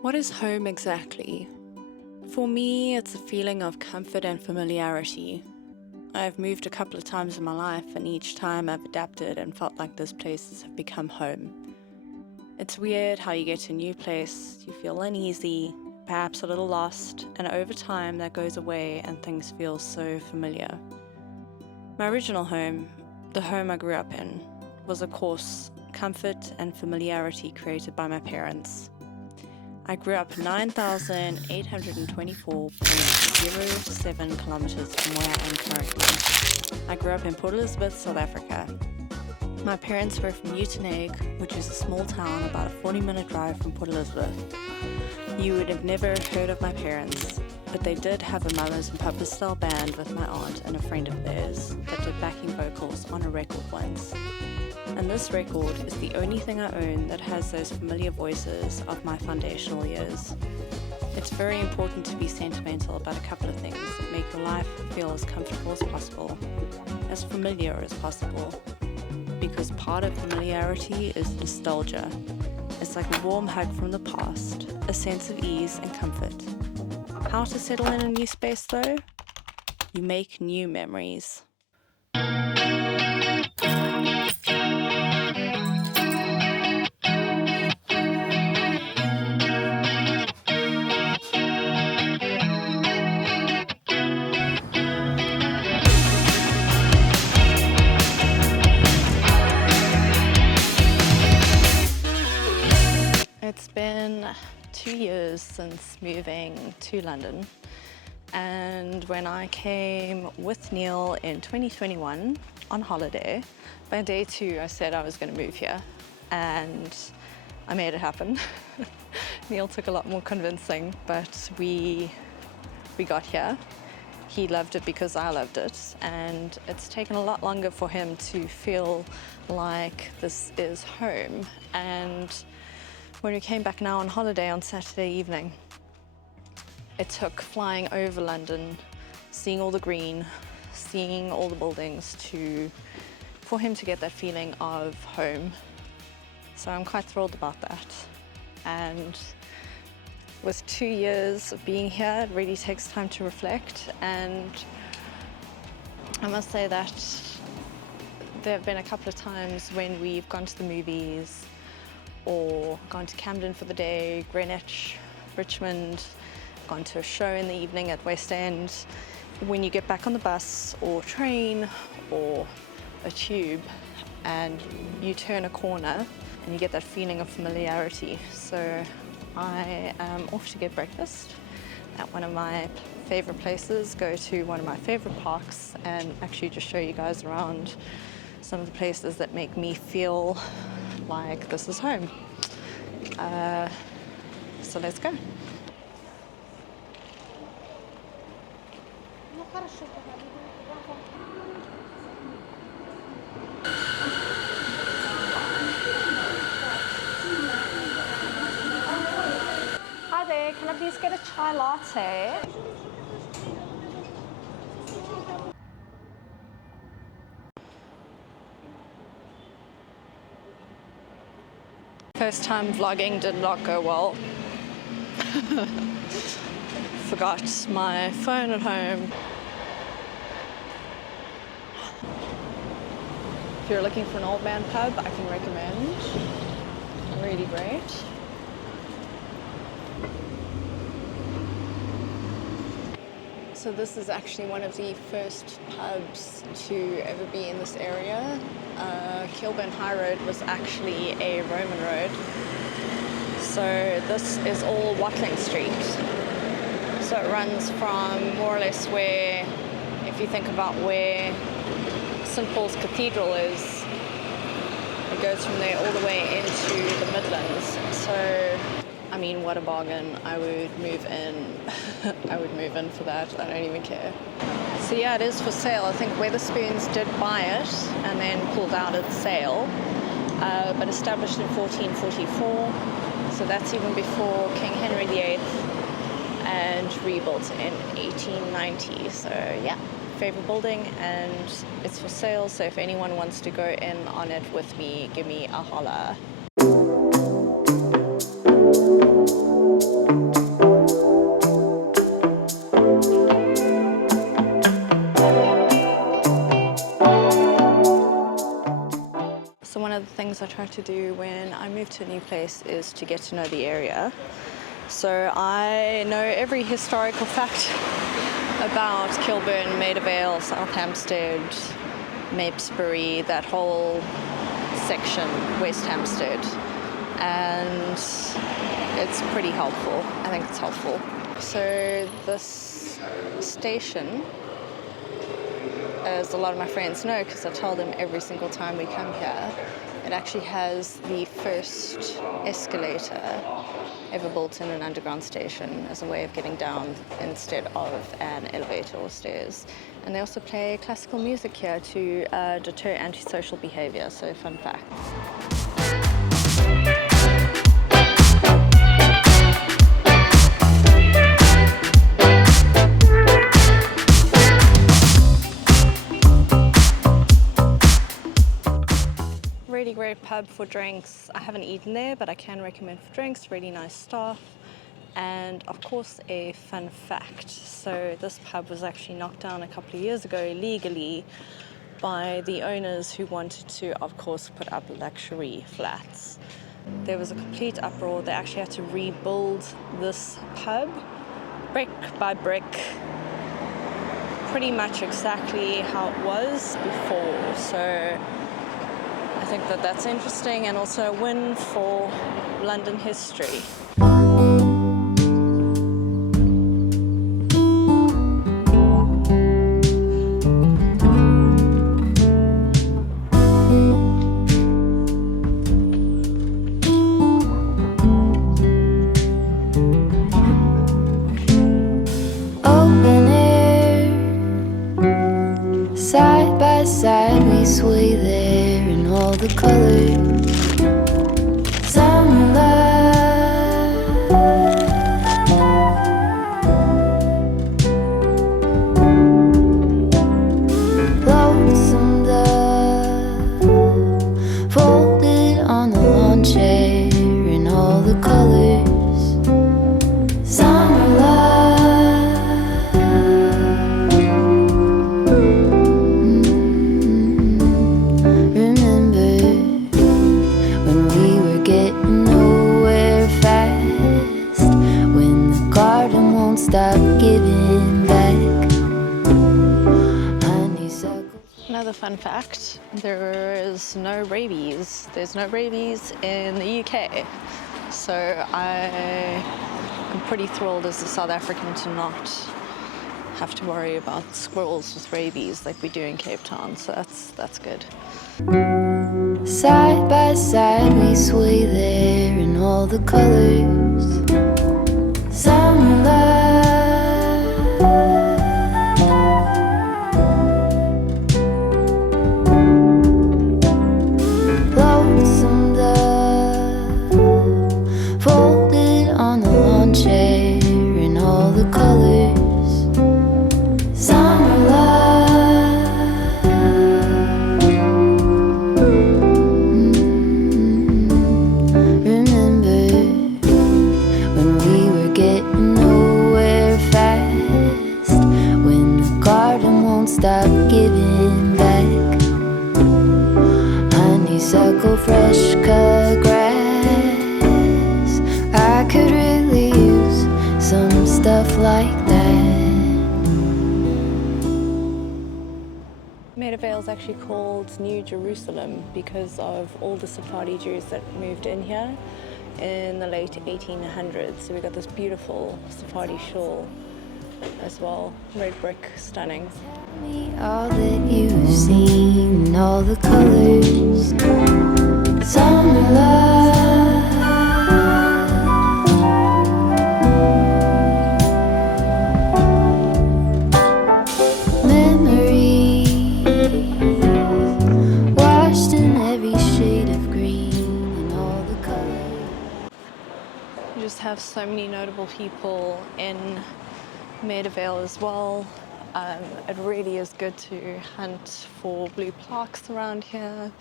What is home exactly? For me, it's a feeling of comfort and familiarity. I've moved a couple of times in my life, and each time I've adapted and felt like those places have become home. It's weird how you get to a new place, you feel uneasy, perhaps a little lost, and over time that goes away and things feel so familiar. My original home, the home I grew up in, was of course comfort and familiarity created by my parents. I grew up 9,824.07 kilometers from where I am currently. I grew up in Port Elizabeth, South Africa. My parents were from 𝐃𝐈𝐒𝐂𝐋𝐀𝐈𝐿𝐿𝐿𝐿𝐿𝐿𝐿𝐿𝐿𝐿𝐿𝐿𝐿𝐿𝐿𝐿, which is a small town about a 40-minute drive from Port Elizabeth. You would have never heard of my parents, but they did have a Mamas and Papas style band with my aunt and a friend of theirs that did backing vocals on a record once. And this record is the only thing I own that has those familiar voices of my foundational years. It's very important to be sentimental about a couple of things that make your life feel as comfortable as possible, as familiar as possible. Because part of familiarity is nostalgia. It's like a warm hug from the past, a sense of ease and comfort. How to settle in a new space though? You make new memories. It's been 2 years since moving to London, and when I came with Neil in 2021 on holiday, by day 2 I said I was going to move here, and I made it happen. Neil took a lot more convincing, but we got here. He loved it because I loved it, and it's taken a lot longer for him to feel like this is home. And when we came back now on holiday on Saturday evening, it took flying over London, seeing all the green, seeing all the buildings for him to get that feeling of home. So I'm quite thrilled about that. And with 2 years of being here, it really takes time to reflect. And I must say that there have been a couple of times when we've gone to the movies or gone to Camden for the day, Greenwich, Richmond, gone to a show in the evening at West End. When you get back on the bus or train or a tube and you turn a corner and you get that feeling of familiarity. So I am off to get breakfast at one of my favorite places, go to one of my favorite parks, and actually just show you guys around some of the places that make me feel like this is home. So let's go. Hi there, can I please get a chai latte? First time vlogging did not go well. Forgot my phone at home. If you're looking for an old man pub, I can recommend. Really great. So this is actually one of the first pubs to ever be in this area. Kilburn High Road was actually a Roman road. So this is all Watling Street. So it runs from more or less where, if you think about where St. Paul's Cathedral is, it goes from there all the way into the Midlands. So, I mean, what a bargain. I would move in. I would move in for that. I don't even care. So yeah, it is for sale. I think Wetherspoons did buy it and then pulled out its sale. But established in 1444. So that's even before King Henry VIII, and rebuilt in 1890. So yeah, favorite building, and it's for sale. So if anyone wants to go in on it with me, give me a holler. of the things I try to do when I move to a new place is to get to know the area. So I know every historical fact about Kilburn, Maida Vale, South Hampstead, Mapesbury, that whole section, West Hampstead, and it's pretty helpful. I think it's helpful. So this station, as a lot of my friends know because I tell them every single time we come here, it actually has the first escalator ever built in an underground station as a way of getting down instead of an elevator or stairs. And they also play classical music here to deter antisocial behavior, so fun fact. Really great pub for drinks. I haven't eaten there, but I can recommend for drinks. Really nice staff. And of course, a fun fact. So this pub was actually knocked down a couple of years ago illegally by the owners who wanted to, of course, put up luxury flats. There was a complete uproar. They actually had to rebuild this pub brick by brick, pretty much exactly how it was before. So I think that that's interesting and also a win for London history. Open air, side by side we sway there in all the colors. Summer love, lonesome dove, folded on the lawn chair in all the colors. Summer love. Stop giving back. Another fun fact, there is no rabies. There's no rabies in the UK. So I am pretty thrilled as a South African to not have to worry about squirrels with rabies like we do in Cape Town. So that's good. Side by side we sway there in all the colors. Summer love, lonesome dove, folded on the lawn chair in all the colors. Summer love, remember when we were getting nowhere fast, when the garden won't stop giving back. Honeysuckle, fresh cut grass, I could really use some stuff like that. Maida Vale is actually called New Jerusalem because of all the Sephardi Jews that moved in here in the late 1800s. So we got this beautiful Sephardi shul as well, red brick, stunning. Tell me all that you've seen, all the colors. Summer love, memories washed in every shade of green and all the colors. You just have so many notable people in Maida Vale as well. It really is good to hunt for blue plaques around here,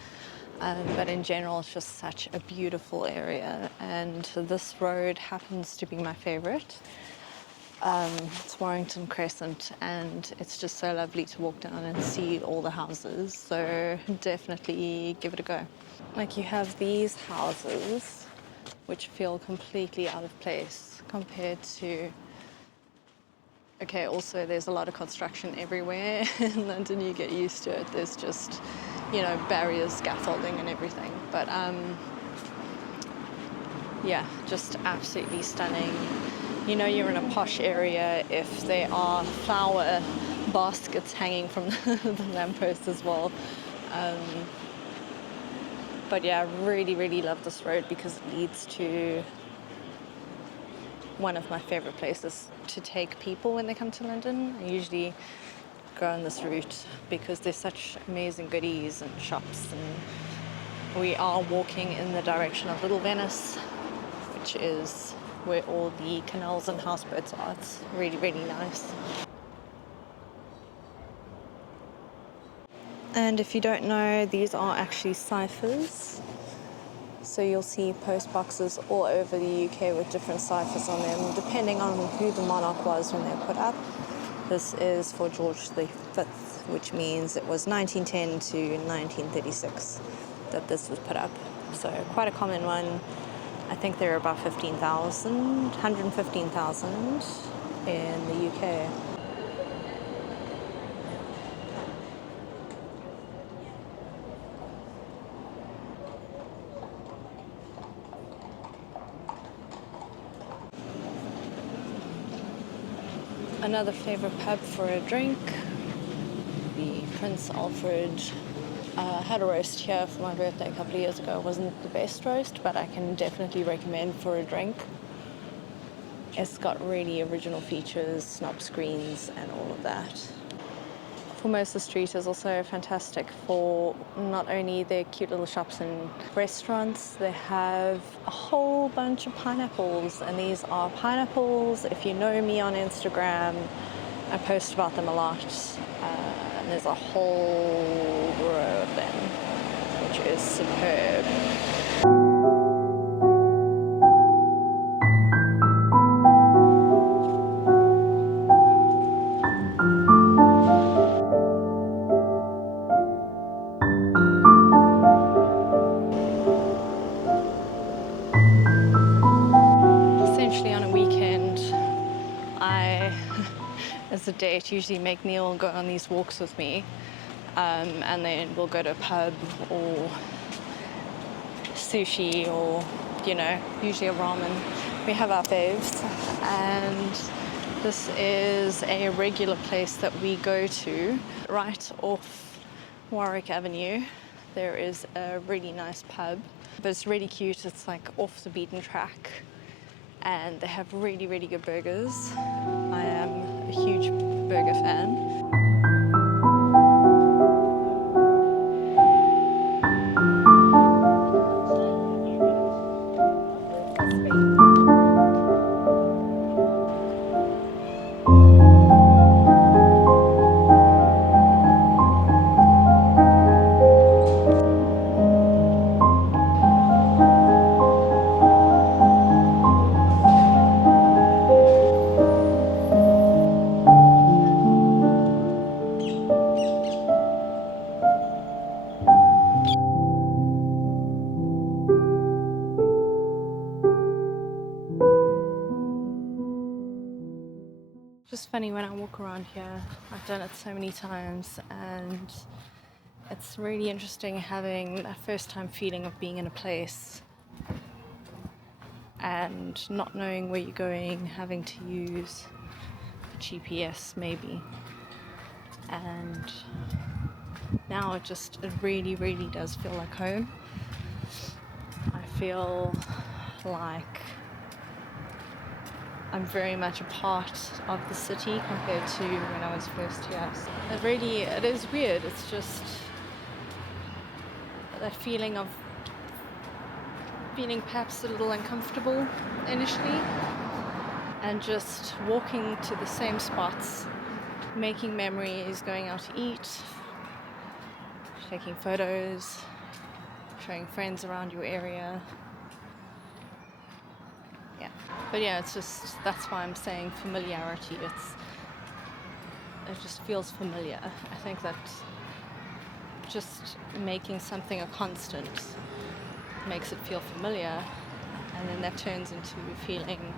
but in general it's just such a beautiful area, and this road happens to be my favorite. It's Warrington Crescent, and it's just so lovely to walk down and see all the houses, so definitely give it a go. Like you have these houses which feel completely out of place compared to, okay, also there's a lot of construction everywhere in London, you get used to it. There's just, you know, barriers, scaffolding and everything. But yeah, just absolutely stunning. You know you're in a posh area if there are flower baskets hanging from the lamppost as well. But yeah, I really, really love this road because it leads to one of my favorite places to take people when they come to London. I usually go on this route because there's such amazing goodies and shops, and we are walking in the direction of Little Venice, which is where all the canals and houseboats are. It's really, really nice. And if you don't know, these are actually ciphers. So you'll see post boxes all over the UK with different ciphers on them, depending on who the monarch was when they were put up. This is for George V, which means it was 1910 to 1936 that this was put up. So quite a common one. I think there are about 115,000 in the UK. Another favourite pub for a drink, the Prince Alfred. Had a roast here for my birthday a couple of years ago. It wasn't the best roast, but I can definitely recommend for a drink. It's got really original features, snob screens and all of that. Formosa Street is also fantastic for not only their cute little shops and restaurants, they have a whole bunch of pineapples, and these are pineapples. If you know me on Instagram, I post about them a lot, and there's a whole row of them, which is superb. As a date, usually make Neil go on these walks with me, and then we'll go to a pub or sushi or, you know, usually a ramen. We have our faves, and this is a regular place that we go to right off Warwick Avenue. There is a really nice pub, but it's really cute. It's like off the beaten track, and they have really, really good burgers. I am a huge burger fan. Just funny when I walk around here, I've done it so many times, and it's really interesting having that first time feeling of being in a place and not knowing where you're going, having to use a GPS maybe. And now it really, really does feel like home. I feel like I'm very much a part of the city compared to when I was first here. It is weird. It's just that feeling of feeling perhaps a little uncomfortable initially, and just walking to the same spots, making memories, going out to eat, taking photos, showing friends around your area. Yeah, but yeah, that's why I'm saying familiarity. It just feels familiar. I think that just making something a constant makes it feel familiar, and then that turns into feeling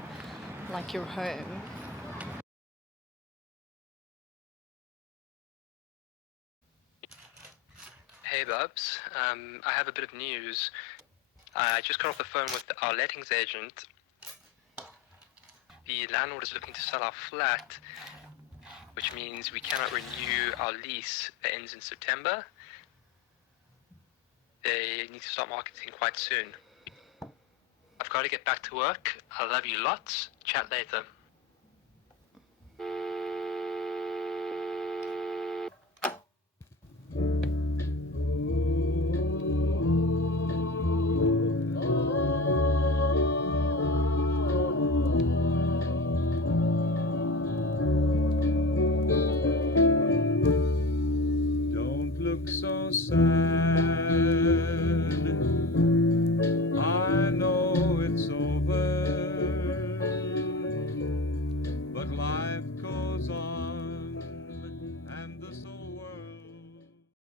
like you're home. Hey Bubs, I have a bit of news. I just got off the phone with our lettings agent. The landlord is looking to sell our flat, which means we cannot renew our lease that ends in September. They need to start marketing quite soon. I've got to get back to work. I love you lots. Chat later.